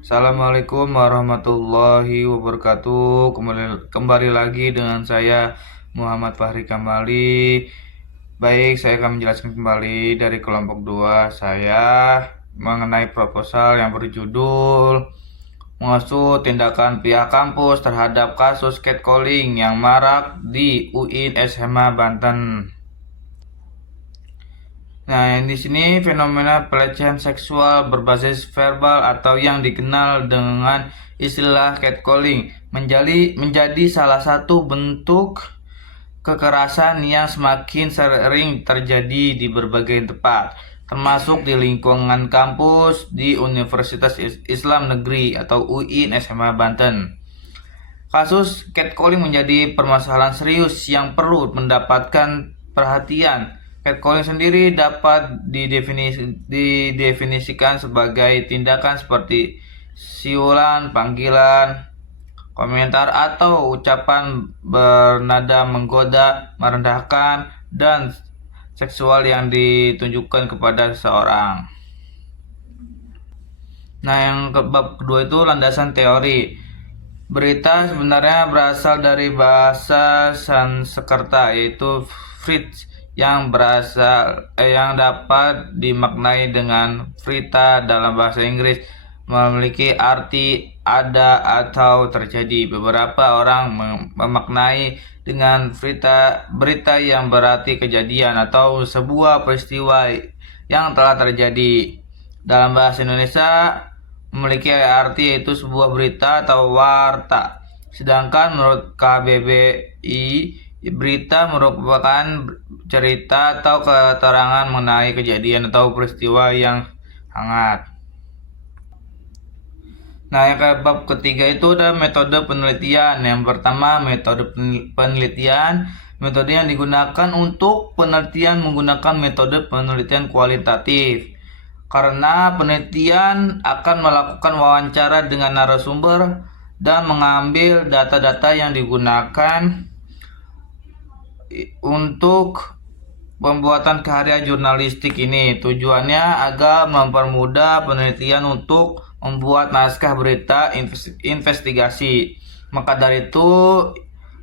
Assalamualaikum warahmatullahi wabarakatuh. Kembali lagi dengan saya Muhammad Fahri Kamali. Baik, saya akan menjelaskan kembali dari kelompok 2 saya mengenai proposal yang berjudul mengusut tindakan pihak kampus terhadap kasus catcalling yang marak di UIN SMA Banten. Nah, di sini fenomena pelecehan seksual berbasis verbal atau yang dikenal dengan istilah catcalling menjadi salah satu bentuk kekerasan yang semakin sering terjadi di berbagai tempat, termasuk di lingkungan kampus di Universitas Islam Negeri atau UIN SMA Banten. Kasus catcalling menjadi permasalahan serius yang perlu mendapatkan perhatian. Catcalling sendiri dapat didefinisikan sebagai tindakan seperti siulan, panggilan, komentar atau ucapan bernada menggoda, merendahkan, dan seksual yang ditunjukkan kepada seseorang. Nah, yang bab kedua itu landasan teori. Berita sebenarnya berasal dari bahasa Sanskerta yaitu Fritz yang dapat dimaknai dengan frita dalam bahasa Inggris, memiliki arti ada atau terjadi. Beberapa orang memaknai dengan berita yang berarti kejadian atau sebuah peristiwa yang telah terjadi. Dalam bahasa Indonesia memiliki arti yaitu sebuah berita atau warta. Sedangkan menurut KBBI, berita merupakan cerita atau keterangan mengenai kejadian atau peristiwa yang hangat. Nah, yang bab ketiga itu ada metode penelitian. Yang pertama, metode penelitian. Metode yang digunakan untuk penelitian menggunakan metode penelitian kualitatif. Karena penelitian akan melakukan wawancara dengan narasumber dan mengambil data-data yang digunakan untuk pembuatan karya jurnalistik ini. Tujuannya agar mempermudah penelitian untuk membuat naskah berita investigasi. Maka dari itu,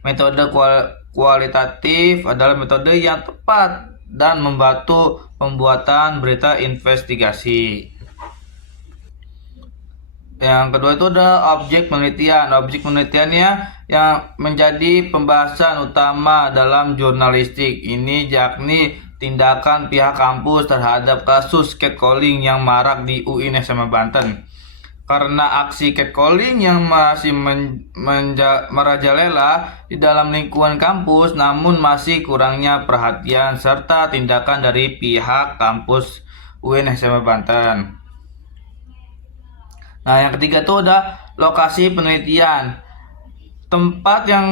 metode kualitatif adalah metode yang tepat dan membantu pembuatan berita investigasi. Yang kedua itu ada objek penelitian. Objek penelitiannya yang menjadi pembahasan utama dalam jurnalistik ini yakni tindakan pihak kampus terhadap kasus catcalling yang marak di UIN SMA Banten. Karena aksi catcalling yang masih merajalela di dalam lingkungan kampus, namun masih kurangnya perhatian serta tindakan dari pihak kampus UIN SMA Banten. Nah, yang ketiga itu ada lokasi penelitian. Tempat yang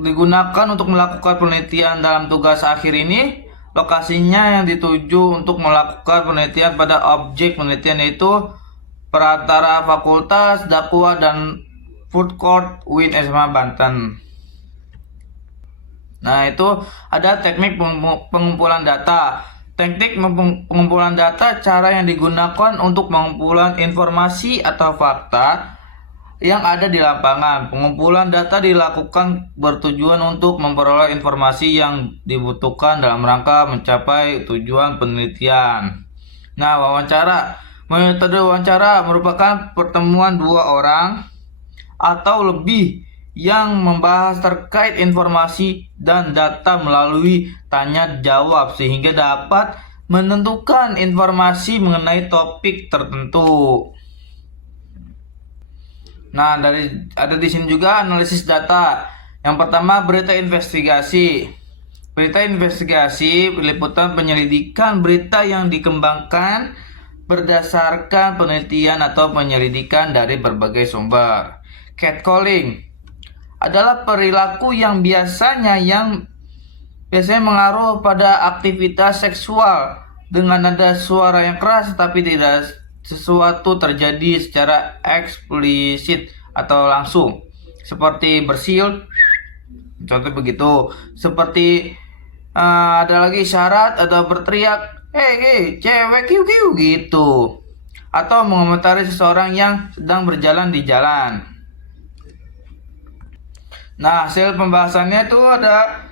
digunakan untuk melakukan penelitian dalam tugas akhir ini, lokasinya yang dituju untuk melakukan penelitian pada objek penelitian yaitu perantara fakultas, dakwah, dan food court UIN SMA Banten. Nah, itu ada teknik pengumpulan data. Teknik pengumpulan data, cara yang digunakan untuk pengumpulan informasi atau fakta yang ada di lapangan. Pengumpulan data dilakukan bertujuan untuk memperoleh informasi yang dibutuhkan dalam rangka mencapai tujuan penelitian. Nah, wawancara. Metode wawancara merupakan pertemuan dua orang atau lebih yang membahas terkait informasi dan data melalui tanya jawab sehingga dapat menentukan informasi mengenai topik tertentu. Nah, ada di sini juga analisis data. Yang pertama, berita investigasi. Berita investigasi liputan penyelidikan berita yang dikembangkan berdasarkan penelitian atau penyelidikan dari berbagai sumber. Catcalling adalah perilaku yang biasanya mengaruh pada aktivitas seksual dengan nada suara yang keras tapi tidak sesuatu terjadi secara eksplisit atau langsung, seperti bersiul, contoh begitu, seperti ada lagi syarat atau berteriak, hei cewek kiu kiu gitu. atau mengomentari seseorang yang sedang berjalan di jalan. Nah, hasil pembahasannya itu ada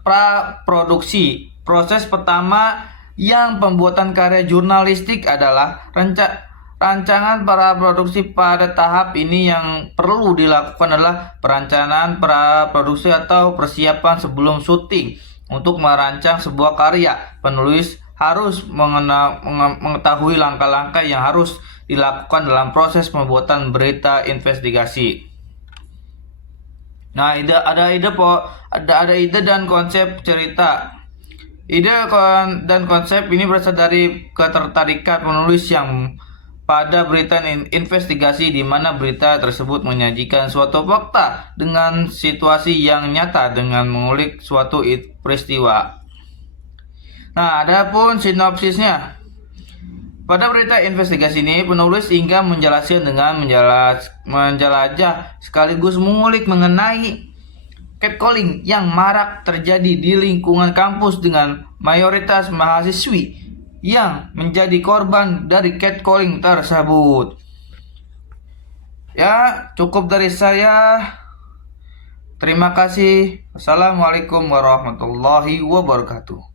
praproduksi. Proses pertama yang pembuatan karya jurnalistik adalah rancangan praproduksi. Pada tahap ini yang perlu dilakukan adalah perencanaan praproduksi atau persiapan sebelum syuting. Untuk merancang sebuah karya, penulis harus mengetahui langkah-langkah yang harus dilakukan dalam proses pembuatan berita investigasi. Nah, ada ide dan konsep cerita. Ide dan konsep ini berasal dari ketertarikan penulis yang pada berita investigasi, di mana berita tersebut menyajikan suatu fakta dengan situasi yang nyata dengan mengulik suatu peristiwa. Nah, adapun sinopsisnya. Pada berita investigasi ini, penulis hingga menjelaskan dengan menjelajah sekaligus mengulik mengenai catcalling yang marak terjadi di lingkungan kampus dengan mayoritas mahasiswi yang menjadi korban dari catcalling tersebut. Ya, cukup dari saya. Terima kasih. Wassalamualaikum warahmatullahi wabarakatuh.